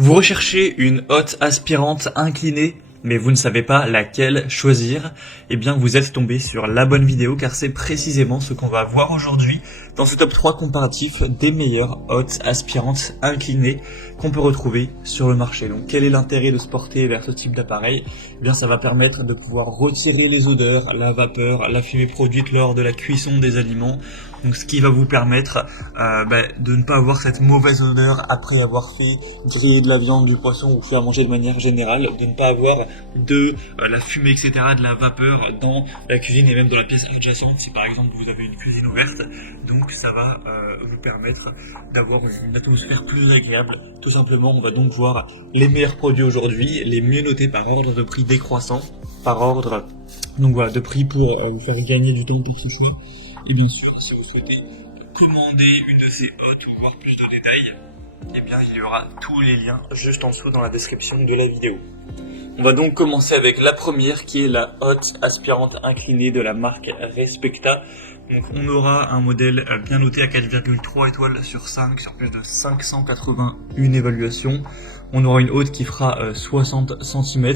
Vous recherchez une hotte aspirante inclinée, mais vous ne savez pas laquelle choisir, eh bien vous êtes tombé sur la bonne vidéo car c'est précisément ce qu'on va voir aujourd'hui dans ce top 3 comparatif des meilleures hottes aspirantes inclinées qu'on peut retrouver sur le marché. Donc quel est l'intérêt de se porter vers ce type d'appareil? Eh bien ça va permettre de pouvoir retirer les odeurs, la vapeur, la fumée produite lors de la cuisson des aliments. Donc ce qui va vous permettre de ne pas avoir cette mauvaise odeur après avoir fait griller de la viande, du poisson ou faire manger de manière générale, de ne pas avoir de la fumée, etc., de la vapeur dans la cuisine et même dans la pièce adjacente si par exemple vous avez une cuisine ouverte. Donc ça va vous permettre d'avoir une atmosphère plus agréable. Tout simplement, on va donc voir les meilleurs produits aujourd'hui, les mieux notés par ordre de prix décroissant, par ordre donc voilà, de prix pour vous faire gagner du temps pour ce choix. Et bien sûr, si vous souhaitez commander une de ces hottes ou voir plus de détails, eh bien il y aura tous les liens juste en dessous dans la description de la vidéo. On va donc commencer avec la première qui est la hotte aspirante inclinée de la marque Respecta. Donc on aura un modèle bien noté à 4,3 étoiles sur 5 sur plus de 581 évaluations. On aura une hotte qui fera 60 cm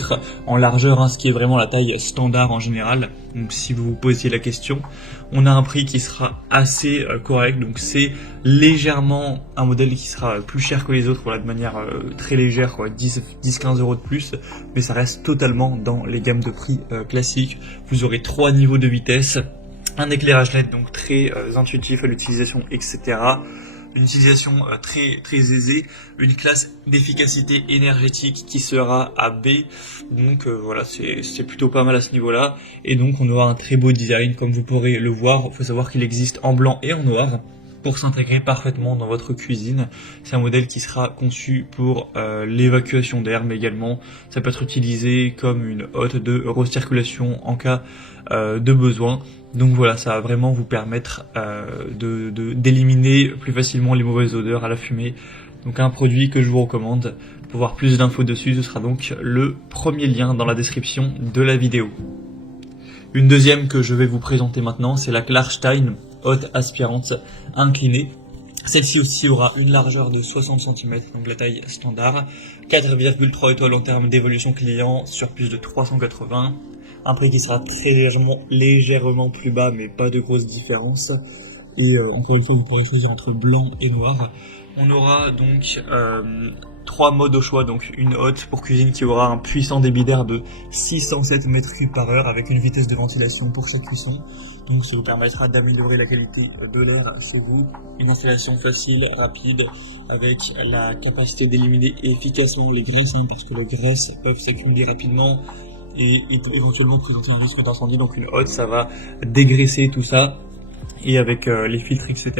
en largeur, ce qui est vraiment la taille standard en général. Donc si vous vous posiez la question, on a un prix qui sera assez correct. Donc c'est légèrement un modèle qui sera plus cher que les autres, voilà, de manière très légère, 10-15 euros de plus. Mais ça reste totalement dans les gammes de prix classiques. Vous aurez 3 niveaux de vitesse, un éclairage LED donc très intuitif à l'utilisation, etc. Une utilisation très aisée, une classe d'efficacité énergétique qui sera à B, donc voilà, c'est plutôt pas mal à ce niveau-là, et donc on aura un très beau design comme vous pourrez le voir. Il faut savoir qu'il existe en blanc et en noir pour s'intégrer parfaitement dans votre cuisine. C'est un modèle qui sera conçu pour l'évacuation d'air, mais également ça peut être utilisé comme une hotte de recirculation en cas de besoin. Donc voilà, ça va vraiment vous permettre d'éliminer plus facilement les mauvaises odeurs à la fumée. Donc un produit que je vous recommande. Pour voir plus d'infos dessus, ce sera donc le premier lien dans la description de la vidéo. Une deuxième que je vais vous présenter maintenant, c'est la Klarstein hotte aspirante inclinée. Celle-ci aussi aura une largeur de 60 cm, donc la taille standard, 4,3 étoiles en termes d'évolution client sur plus de 380. Un prix qui sera très légèrement plus bas, mais pas de grosse différence. Et encore une fois, vous pourrez choisir entre blanc et noir. On aura donc 3 modes au choix, donc une hotte pour cuisine qui aura un puissant débit d'air de 607 m3 par heure avec une vitesse de ventilation pour chaque cuisson. Donc ça vous permettra d'améliorer la qualité de l'air chez vous. Une installation facile, rapide, avec la capacité d'éliminer efficacement les graisses, parce que les graisses peuvent s'accumuler rapidement et éventuellement présenter un risque d'incendie. Donc une hotte, ça va dégraisser tout ça. Et avec les filtres, etc.,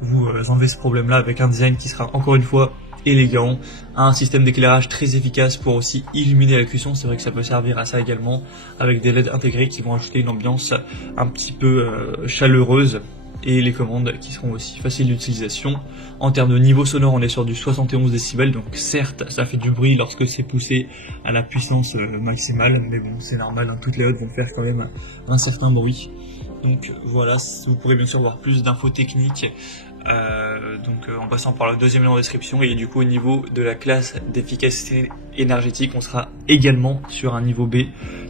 vous enlevez ce problème-là avec un design qui sera encore une fois élégant, un système d'éclairage très efficace pour aussi illuminer la cuisson. C'est vrai que ça peut servir à ça également, avec des LED intégrés qui vont ajouter une ambiance un petit peu chaleureuse, et les commandes qui seront aussi faciles d'utilisation. En termes de niveau sonore, on est sur du 71 décibels, donc certes ça fait du bruit lorsque c'est poussé à la puissance maximale, mais bon, c'est normal, toutes les hottes vont faire quand même un certain bruit. Donc voilà, vous pourrez bien sûr voir plus d'infos techniques en passant par le deuxième lien en description. Et du coup au niveau de la classe d'efficacité énergétique, on sera également sur un niveau B,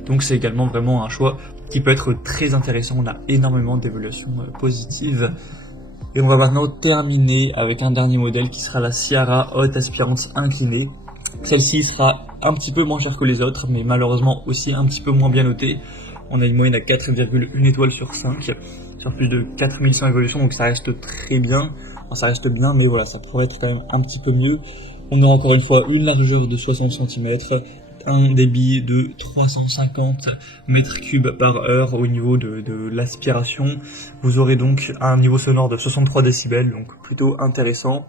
donc c'est également vraiment un choix qui peut être très intéressant. On a énormément d'évaluations positives. Et on va maintenant terminer avec un dernier modèle qui sera la Ciara hotte aspirante inclinée. Celle-ci sera un petit peu moins chère que les autres, mais malheureusement aussi un petit peu moins bien notée. On a une moyenne à 4,1 étoiles sur 5, sur plus de 4100 évolutions, donc ça reste très bien. Enfin, ça reste bien, mais voilà, ça pourrait être quand même un petit peu mieux. On aura encore une fois une largeur de 60 cm, un débit de 350 m3 par heure au niveau de l'aspiration. Vous aurez donc un niveau sonore de 63 décibels, donc plutôt intéressant.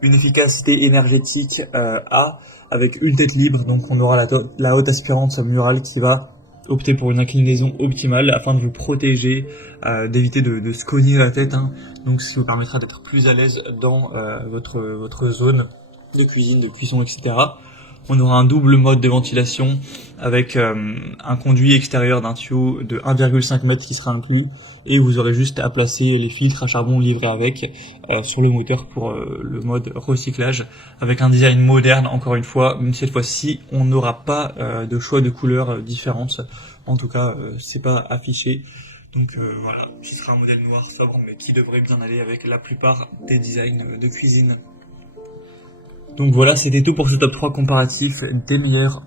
Une efficacité énergétique A, avec une tête libre, donc on aura la hotte aspirante murale qui va opter pour une inclinaison optimale afin de vous protéger, d'éviter de se cogner la tête, donc ce qui vous permettra d'être plus à l'aise dans votre zone de cuisine, de cuisson, etc. On aura un double mode de ventilation avec un conduit extérieur d'un tuyau de 1,5 m qui sera inclus, et vous aurez juste à placer les filtres à charbon livrés avec sur le moteur pour le mode recyclage, avec un design moderne encore une fois, mais cette fois-ci on n'aura pas de choix de couleurs différentes, en tout cas c'est pas affiché. Donc voilà, ce sera un modèle noir sobre mais qui devrait bien aller avec la plupart des designs de cuisine. Donc voilà, c'était tout pour ce top 3 comparatif des meilleurs